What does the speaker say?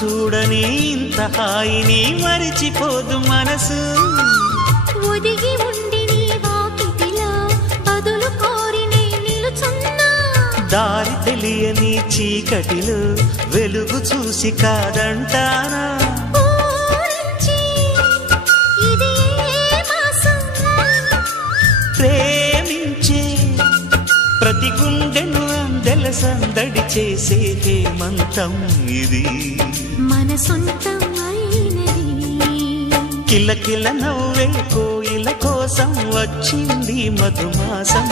చూడని ఇంత హాయిని మరిచిపోదు మనసు ఒదిగి ఉండి నీ వాకిటిలో బదులు కోరి నే నిలుచున్నా దారి తెలియని చీకటిలో వెలుగు చూసి కాదంటానా ప్రేమించే ప్రతి గుండెను అందెల సందడి చేసే హేమంతం ఇది మన సొంతం అయినది కిలకిల నవ్వే కోయిల కోసం వచ్చింది మధుమాసం